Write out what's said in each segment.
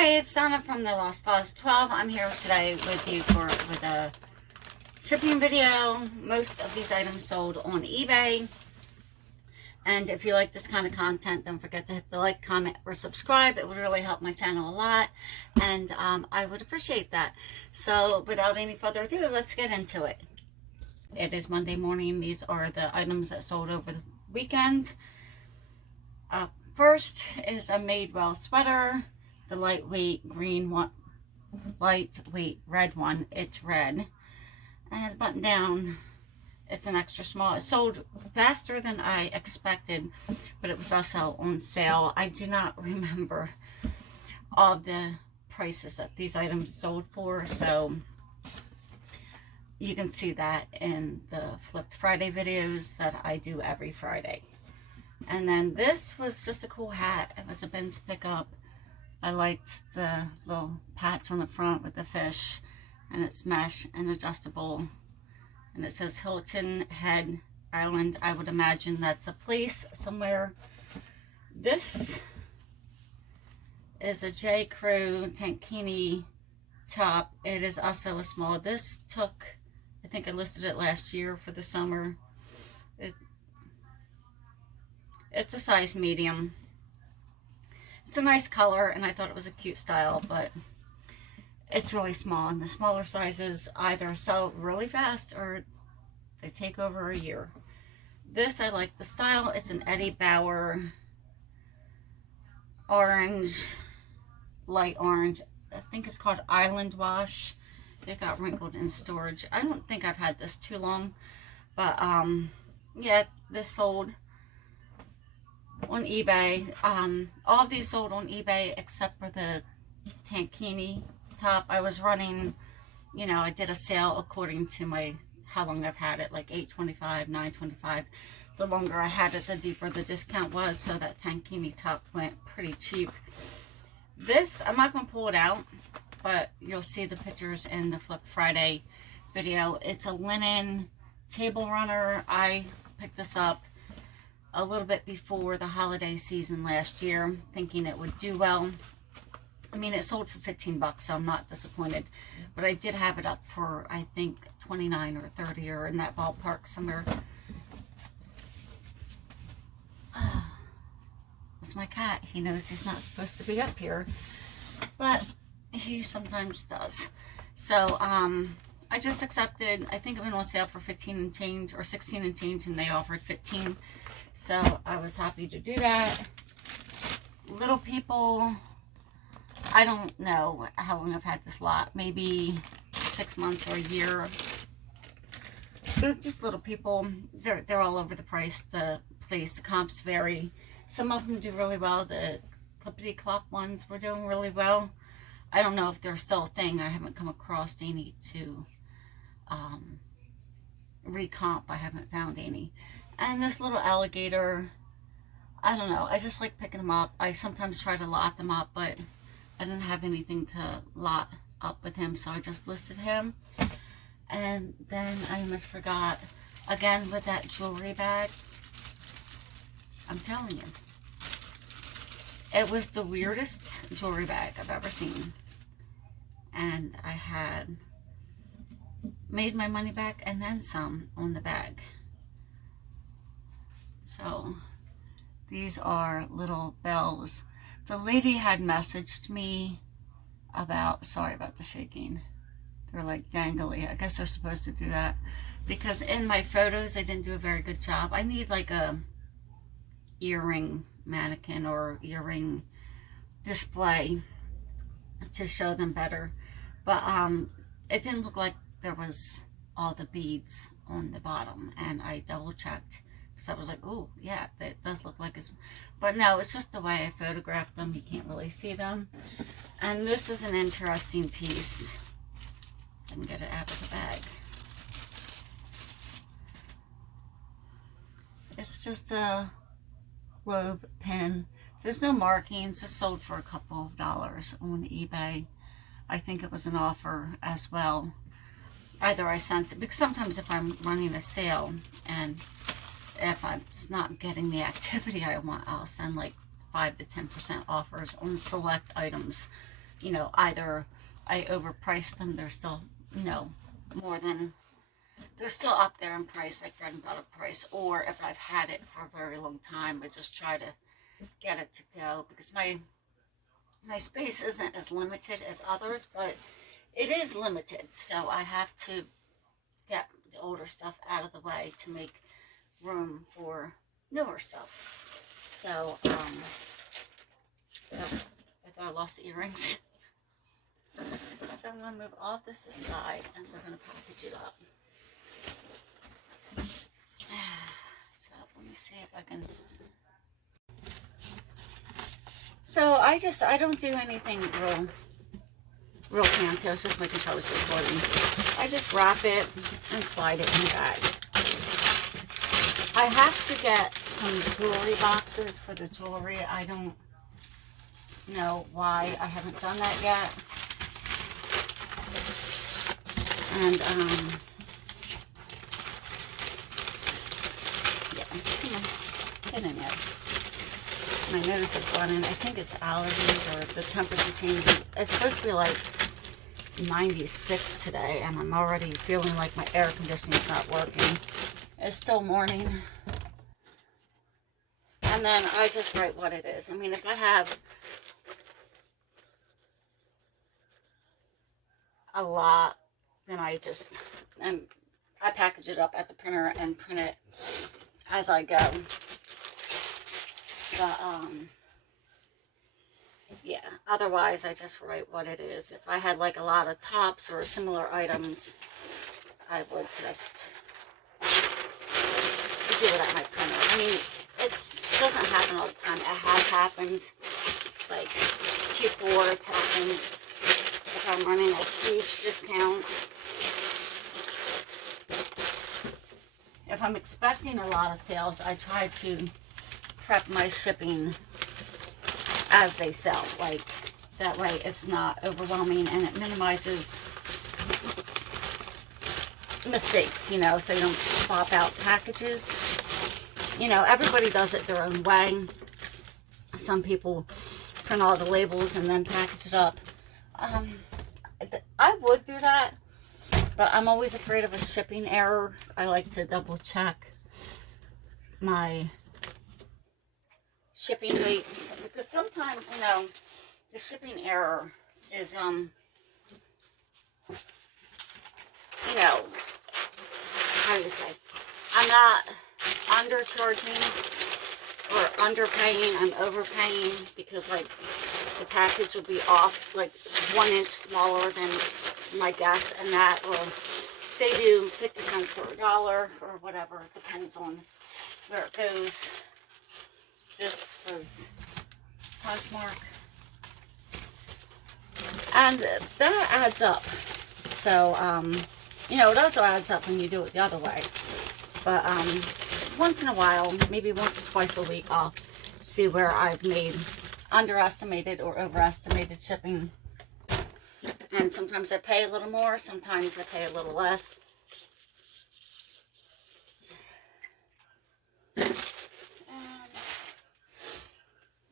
Hi, it's Donna from the Lost Cause 12. I'm here today with you with a shipping video. Most of these items sold on eBay. And if you like this kind of content, don't forget to hit the like, comment, or subscribe. It would really help my channel a lot, and I would appreciate that. So without any further ado, let's get into it. It is Monday morning. These are the items that sold over the weekend. First is a Madewell sweater, the lightweight green one, lightweight red one. It's red, and button down. It's an extra small. It sold faster than I expected, but it was also on sale. I do not remember all the prices that these items sold for, so you can see that in the Flipped Friday videos that I do every Friday. And then this was just a cool hat. It was a Ben's pickup. I liked the little patch on the front with the fish, and it's mesh and adjustable. And it says Hilton Head Island. I would imagine that's a place somewhere. This is a J. Crew Tankini top. It is also a small. This took, I think I listed it last year for the summer. It's a size medium. It's a nice color, and I thought it was a cute style, but it's really small, and the smaller sizes either sell really fast or they take over a year. This, I like the style. It's an Eddie Bauer orange, light orange. I think it's called Island Wash. It got wrinkled in storage. I don't think I've had this too long, but yeah, this sold on eBay. All of these sold on eBay except for the Tankini top. I was running, you know, I did a sale according to my how long I've had it, like $8.25, $9.25. The longer I had it, the deeper the discount was, so that Tankini top went pretty cheap. This, I'm not going to pull it out, but you'll see the pictures in the Flip Friday video. It's a linen table runner. I picked this up a little bit before the holiday season last year, thinking it would do well. I mean, it sold for 15 bucks, so I'm not disappointed. But I did have it up for, I think, 29 or 30 or in that ballpark somewhere. It's my cat. He knows he's not supposed to be up here, but he sometimes does. So, I just accepted. I think it went on sale for 15 and change, or 16 and change, and they offered 15. So I was happy to do that. Little People, I don't know how long I've had this lot. Maybe 6 months or a year. They're just Little People. They're all over the place. The comps vary. Some of them do really well. The Clippity Clop ones were doing really well. I don't know if they're still a thing. I haven't come across any to recomp. I haven't found any. And this little alligator, I don't know. I just like picking them up. I sometimes try to lot them up, but I didn't have anything to lot up with him, so I just listed him. And then I almost forgot, again, with that jewelry bag. I'm telling you, it was the weirdest jewelry bag I've ever seen. And I had made my money back and then some on the bag. So these are little bells. The lady had messaged me about, sorry about the shaking. They're like dangly. I guess they're supposed to do that because in my photos I didn't do a very good job. I need like a earring mannequin or earring display to show them better. But it didn't look like there was all the beads on the bottom, and I double checked. So I was like, oh, yeah, that does look like it's... But no, it's just the way I photographed them. You can't really see them. And this is an interesting piece. I can get it out of the bag. It's just a globe pin. There's no markings. It's sold for a couple of dollars on eBay. I think it was an offer as well. Either I sent it, because sometimes if I'm running a sale and if I'm not getting the activity I want, I'll send like 5 to 10% offers on select items. you know, either I overpriced them, they're still, you know, more than, they're still up there in price, like bread and butter price, or if I've had it for a very long time, I just try to get it to go, because my space isn't as limited as others, but it is limited, so I have to get the older stuff out of the way to make room for newer stuff. So, I thought I lost the earrings. So I'm going to move all this aside and we're going to package it up. So let me see if I can. So I don't do anything real fancy. I was just making sure I was recording. I just wrap it and slide it in the bag. I have to get some jewelry boxes for the jewelry. I don't know why I haven't done that yet. And yeah, come on, get in there. My nose is running. I think it's allergies or the temperature changing. It's supposed to be like 96 today, and I'm already feeling like my air conditioning is not working. It's still morning. And then I just write what it is. I mean, if I have a lot, then I package it up at the printer and print it as I go. But yeah, otherwise I just write what it is. If I had like a lot of tops or similar items, I would just do it at my printer. I mean, it doesn't happen all the time. It has happened, like Q4, it's happened if I'm running a huge discount. If I'm expecting a lot of sales, I try to prep my shipping as they sell. Like, that way it's not overwhelming and it minimizes mistakes, you know, so you don't swap out packages. You know, everybody does it their own way. Some people print all the labels and then package it up. I would do that, but I'm always afraid of a shipping error. I like to double check my shipping rates, because sometimes, you know, the shipping error is, you know, how do you say, I'm not undercharging or underpaying, I'm overpaying, because like the package will be off like 1 inch smaller than my guess, and that will say do 50 cents or $1 or whatever, it depends on where it goes. This was Poshmark, and that adds up. So you know, it also adds up when you do it the other way. But once in a while, maybe once or twice a week, I'll see where I've made underestimated or overestimated shipping. And sometimes I pay a little more, sometimes I pay a little less. And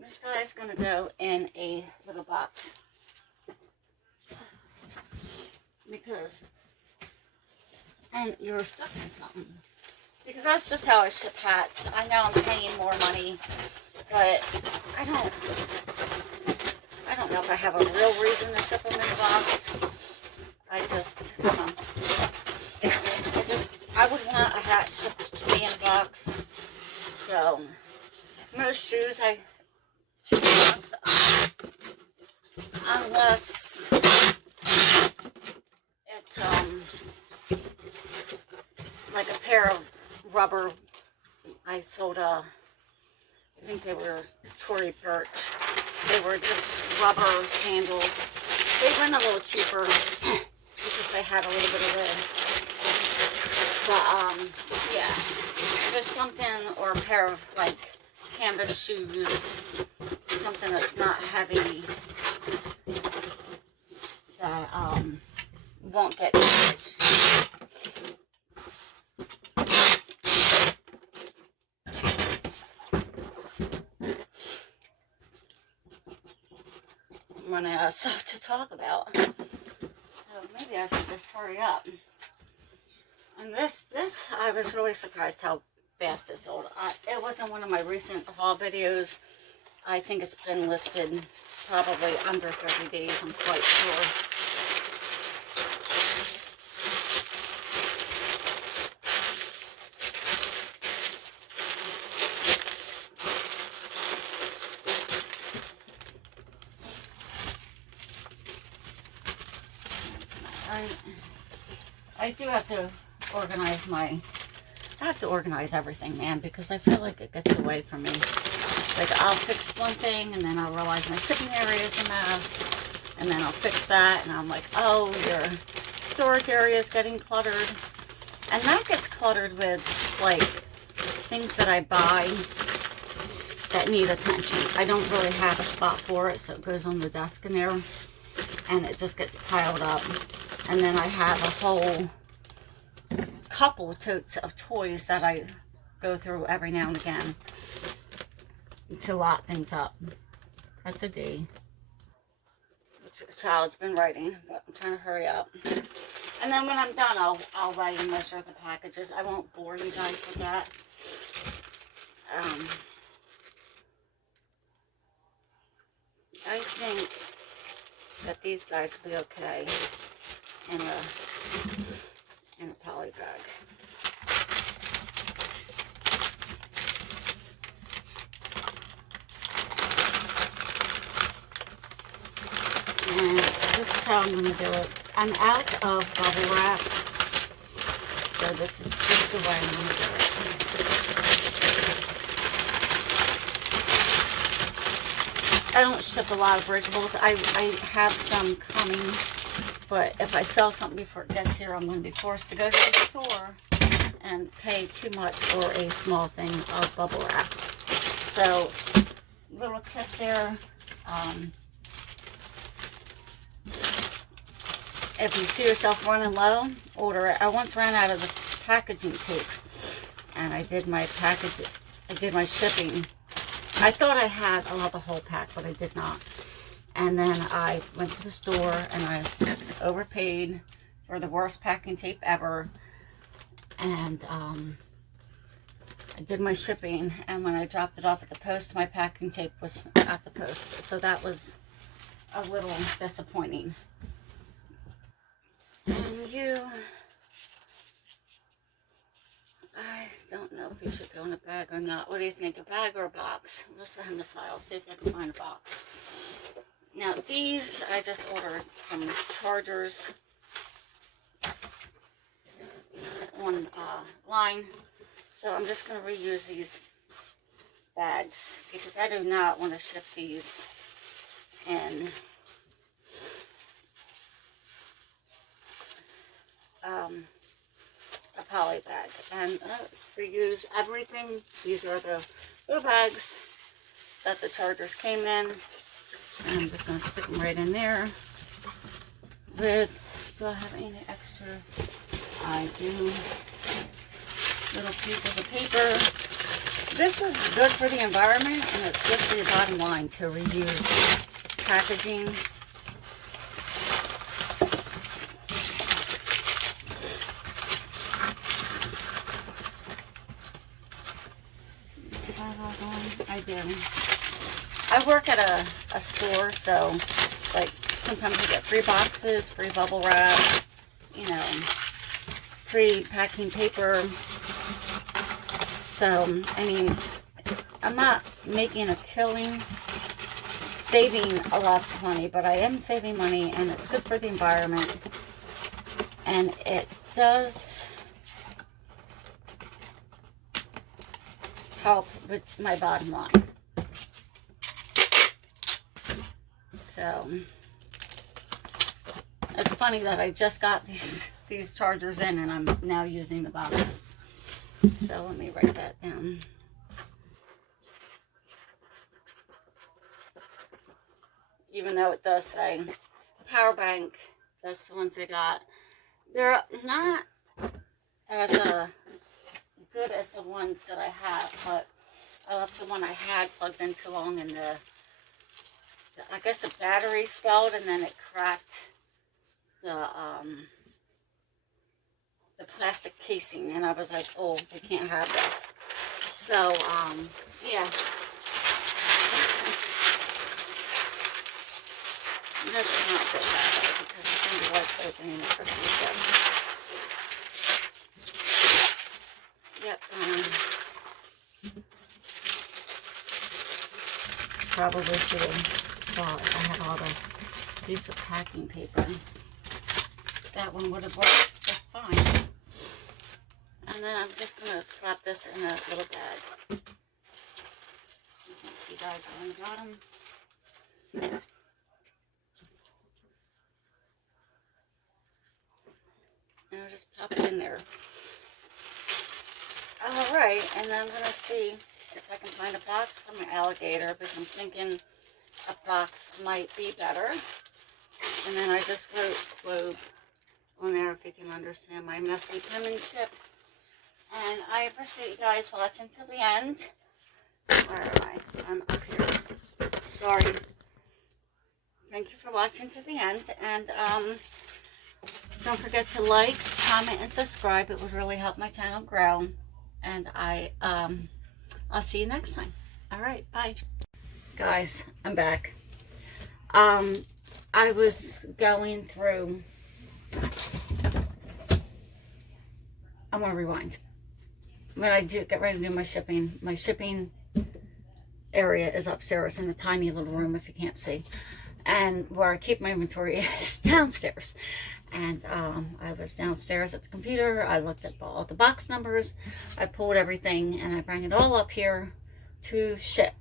this guy's going to go in a little box, because, and you're stuck in something. Because that's just how I ship hats. I know I'm paying more money, but I don't know if I have a real reason to ship them in a box. I would want a hat shipped to me in a box. So, most shoes I ship in a box, unless it's, like a pair of rubber, I sold I think they were Tory Birch. They were just rubber sandals. They went a little cheaper because they had a little bit of red. But, yeah. If it's something, or a pair of, like, canvas shoes, something that's not heavy, that, won't get damaged. I'm running out of stuff to talk about. So maybe I should just hurry up. And this I was really surprised how fast it sold. It wasn't one of my recent haul videos. I think it's been listed probably under 30 days, I'm quite sure. I do have to organize I have to organize everything, man, because I feel like it gets away from me. Like, I'll fix one thing, and then I'll realize my shipping area is a mess, and then I'll fix that, and I'm like, oh, your storage area is getting cluttered. And that gets cluttered with, like, things that I buy that need attention. I don't really have a spot for it, so it goes on the desk in there, and it just gets piled up. And then I have a whole couple of totes of toys that I go through every now and again to lot things up. That's a D. The child's been writing, but I'm trying to hurry up. And then when I'm done, I'll write and measure the packages. I won't bore you guys with that. I think that these guys will be okay in a poly bag. And this is how I'm going to do it. I'm out of bubble wrap, so this is just the way I'm going to do it. I don't ship a lot of breakables. I have some coming, but if I sell something before it gets here, I'm going to be forced to go to the store and pay too much for a small thing of bubble wrap. So, little tip there. If you see yourself running low, order it. I once ran out of the packaging tape, and I did my shipping. I thought I had the whole pack, but I did not. And then I went to the store, and I overpaid for the worst packing tape ever. And I did my shipping, and when I dropped it off at the post, my packing tape was at the post. So that was a little disappointing. And I don't know if you should go in a bag or not. What do you think, a bag or a box? What's the hemicide? I'll see if I can find a box. Now these, I just ordered some chargers online. So I'm just going to reuse these bags because I do not want to ship these in a poly bag, and reuse everything. These are the little bags that the chargers came in, and I'm just going to stick them right in there with, do I have any extra? I do. Little pieces of paper. This is good for the environment, and it's good for your bottom line to reuse packaging. I do. I work at a store, so like sometimes we get free boxes, free bubble wrap, you know, free packing paper. So, I mean, I'm not making a killing, saving a lot of money, but I am saving money, and it's good for the environment, and it does help with my bottom line. So it's funny that I just got these chargers in, and I'm now using the boxes. So let me write that down. Even though it does say power bank, that's the ones I got. They're not as good as the ones that I have, but I left the one I had plugged in too long, and the I guess the battery swelled and then it cracked the plastic casing, and I was like, oh, we can't have this. So, yeah. That's not good because it's going to be like opening a Christmas gift. Yep. Probably should have saw it. I had all the piece of packing paper. That one would have worked just fine. And then I'm just going to slap this in a little bag. You can't see guys on the bottom. And I'll just pop it in there. Alright, and then I'm going to see if I can find a box for my alligator, because I'm thinking a box might be better. And then I just wrote globe on there, if you can understand my messy penmanship. And I appreciate you guys watching till the end. Where am I? I'm up here. Sorry. Thank you for watching to the end. And don't forget to like, comment, and subscribe. It would really help my channel grow. And I'll see you next time. All right, bye. Guys, I'm back. I was going through... I'm going to rewind. When I get ready to do my shipping area is upstairs in a tiny little room, if you can't see. And where I keep my inventory is downstairs. And I was downstairs at the computer. I looked at all the box numbers. I pulled everything and I bring it all up here to ship.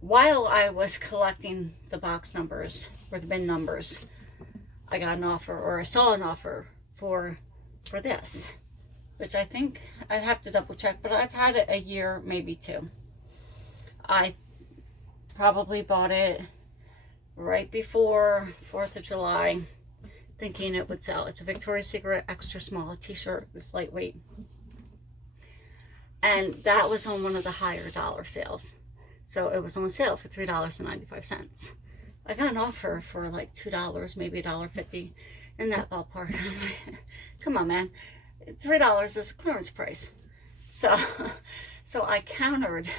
While I was collecting the box numbers or the bin numbers, I got an offer, or I saw an offer for this, which I think I'd have to double check, but I've had it a year, maybe two. I probably bought it right before 4th of July, thinking it would sell. It's a Victoria's Secret extra small t-shirt. It's lightweight. And that was on one of the higher dollar sales. So it was on sale for $3.95. I got an offer for like $2, maybe $1.50 in that ballpark. I'm like, come on, man. $3 is a clearance price. So I countered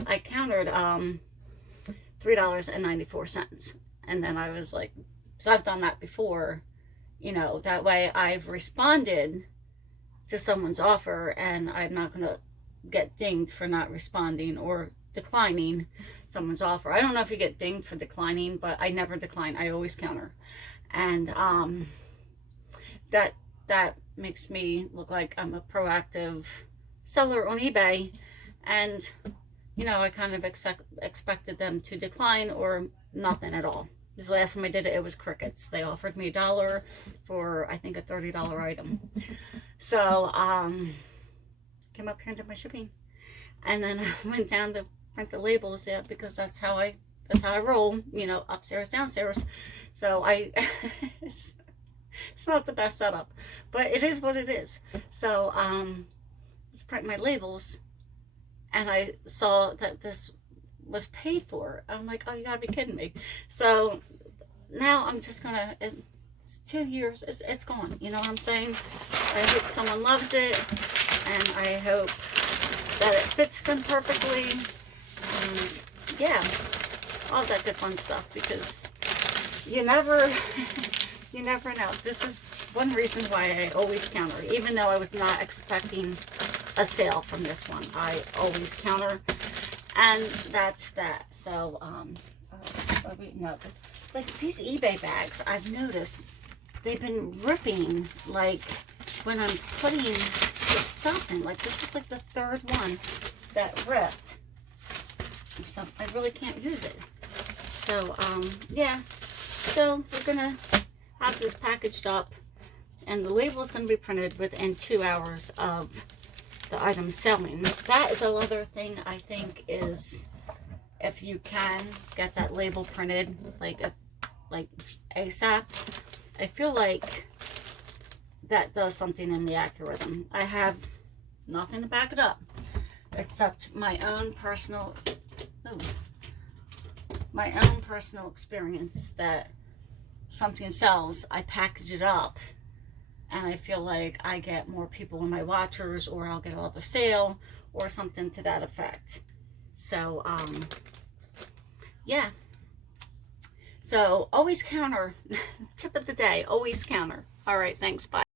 $3.94. And then I was like, so I've done that before, you know, that way I've responded to someone's offer and I'm not going to get dinged for not responding or declining someone's offer. I don't know if you get dinged for declining, but I never decline. I always counter. And that makes me look like I'm a proactive seller on eBay. And, you know, I kind of expected them to decline or nothing at all. This last time I did it, it was crickets. They offered me $1 for, I think, a $30 item. So, came up here and did my shipping. And then I went down to print the labels, yeah, because that's how I roll, you know, upstairs, downstairs. So it's not the best setup, but it is what it is. So, let's print my labels. And I saw that this was paid for. I'm like, oh, you gotta be kidding me. So now I'm just gonna, it's 2 years, it's gone. You know what I'm saying? I hope someone loves it, and I hope that it fits them perfectly, and yeah, all that good fun stuff, because you never know. This is one reason why I always counter, even though I was not expecting a sale from this one. I always counter. And that's that. So, no, like these eBay bags, I've noticed they've been ripping, like when I'm putting the stuff in. Like this is like the third one that ripped. So I really can't use it. So, yeah. So we're gonna have this packaged up, and the label is gonna be printed within 2 hours of the item selling. That is another thing I think is, if you can get that label printed like ASAP, I feel like that does something in the algorithm. I have nothing to back it up except my own personal my own personal experience that something sells, I package it up, and I feel like I get more people in my watchers, or I'll get another sale or something to that effect. So yeah, so always counter. Tip of the day, always counter. All right, thanks, bye.